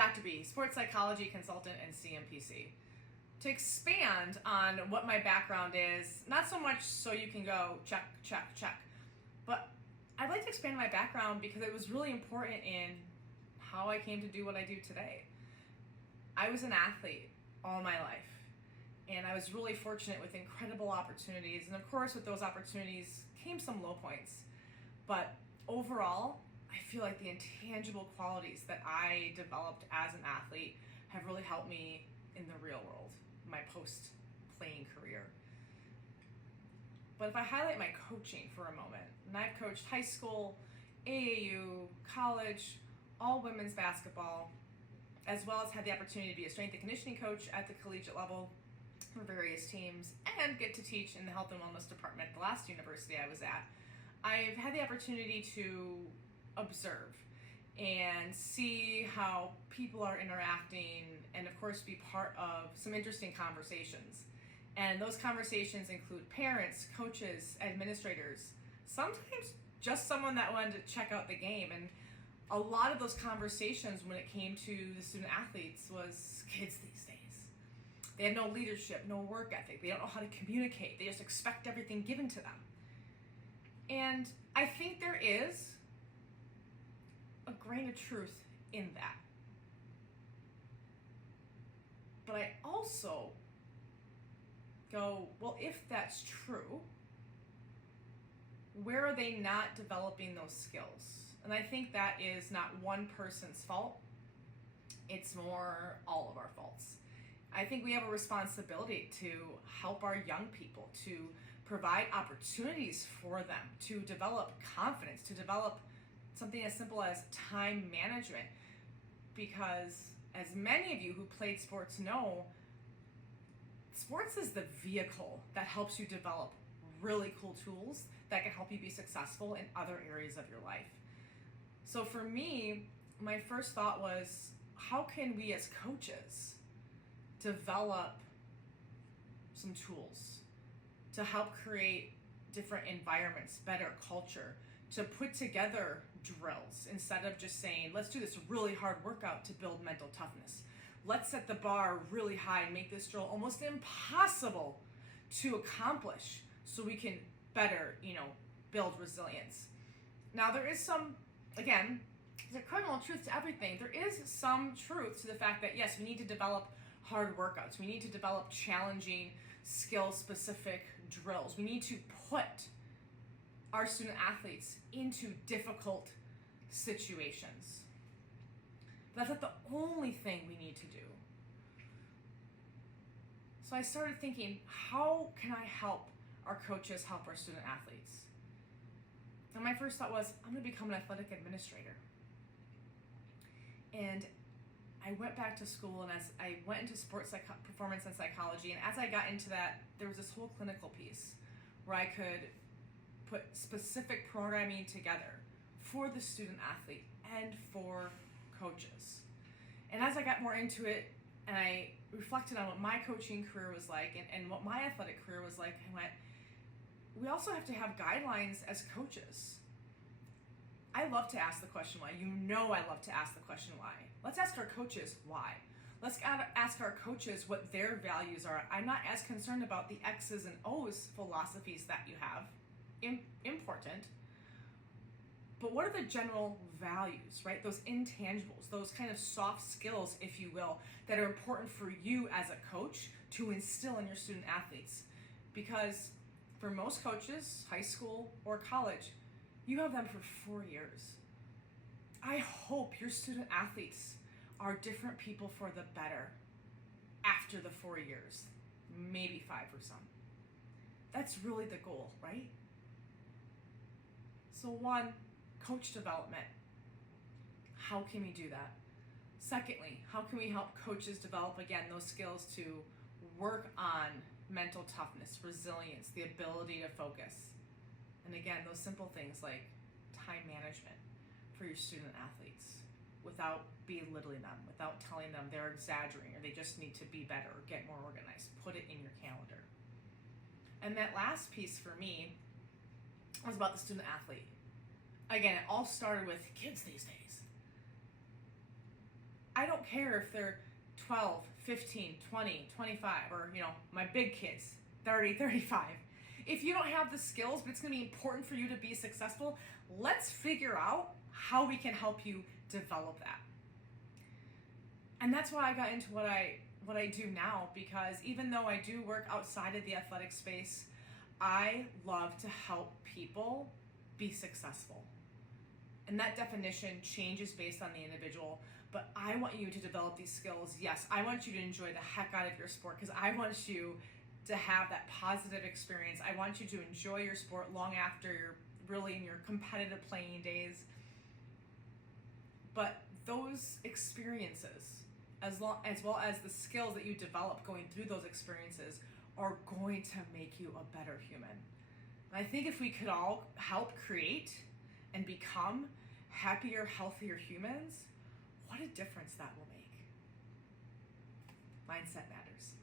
Dr. B, sports psychology consultant and CMPC. To expand on what my background is, not so much so you can go check, check, check, but I'd like to expand my background because it was really important in how I came to do what I do today. I was an athlete all my life, and I was really fortunate with incredible opportunities, and of course with those opportunities came some low points, but overall I feel like the intangible qualities that I developed as an athlete have really helped me in the real world, my post-playing career. But if I highlight my coaching for a moment, and I've coached high school, AAU, college, all women's basketball, as well as had the opportunity to be a strength and conditioning coach at the collegiate level for various teams, and get to teach in the health and wellness department at the last university I was at. I've had the opportunity to observe and see how people are interacting, and of course be part of some interesting conversations. And those conversations include parents, coaches, administrators, sometimes just someone that wanted to check out the game. And a lot of those conversations when it came to the student athletes was kids these days. They have no leadership, no work ethic. They don't know how to communicate. They just expect everything given to them. And I think there is a grain of truth in that. But I also go, well, if that's true, where are they not developing those skills? And I think that is not one person's fault. It's more all of our faults. I think we have a responsibility to help our young people, to provide opportunities for them, to develop confidence, to develop something as simple as time management. Because as many of you who played sports know, sports is the vehicle that helps you develop really cool tools that can help you be successful in other areas of your life. So for me, my first thought was, how can we as coaches develop some tools to help create different environments, better culture, to put together drills instead of just saying, let's do this really hard workout to build mental toughness. Let's set the bar really high and make this drill almost impossible to accomplish so we can better, build resilience. Now there is some, again, there's a kernel truth to everything. There is some truth to the fact that yes, we need to develop hard workouts. We need to develop challenging, skill-specific drills. We need to put our student athletes into difficult situations. But that's not the only thing we need to do. So I started thinking, how can I help our coaches help our student athletes? And my first thought was, I'm going to become an athletic administrator. And I went back to school, and as I went into sports performance and psychology, and as I got into that, there was this whole clinical piece where I could put specific programming together for the student athlete and for coaches. And as I got more into it, and I reflected on what my coaching career was like and what my athletic career was like, I went, we also have to have guidelines as coaches. I love to ask the question why. I love to ask the question why. Let's ask our coaches why. Let's ask our coaches what their values are. I'm not as concerned about the X's and O's philosophies that you have. Important. But what are the general values, right? Those intangibles, those kind of soft skills, if you will, that are important for you as a coach to instill in your student athletes. Because for most coaches, high school or college, you have them for 4 years. I hope your student athletes are different people for the better after the 4 years, maybe 5 for some. That's really the goal, right? So one, coach development. How can we do that? Secondly, how can we help coaches develop, again, those skills to work on mental toughness, resilience, the ability to focus? And again, those simple things like time management for your student athletes without belittling them, without telling them they're exaggerating or they just need to be better or get more organized. Put it in your calendar. And that last piece for me was about the student athlete. Again, it all started with kids these days. I don't care if they're 12, 15, 20, 25, or, my big kids, 30, 35. If you don't have the skills, but it's going to be important for you to be successful, let's figure out how we can help you develop that. And that's why I got into what I do now, because even though I do work outside of the athletic space, I love to help people be successful. And that definition changes based on the individual, but I want you to develop these skills. Yes, I want you to enjoy the heck out of your sport, because I want you to have that positive experience. I want you to enjoy your sport long after you're really in your competitive playing days. But those experiences, as well as the skills that you develop going through those experiences, are going to make you a better human. And I think if we could all help create and become happier, healthier humans, what a difference that will make. Mindset matters.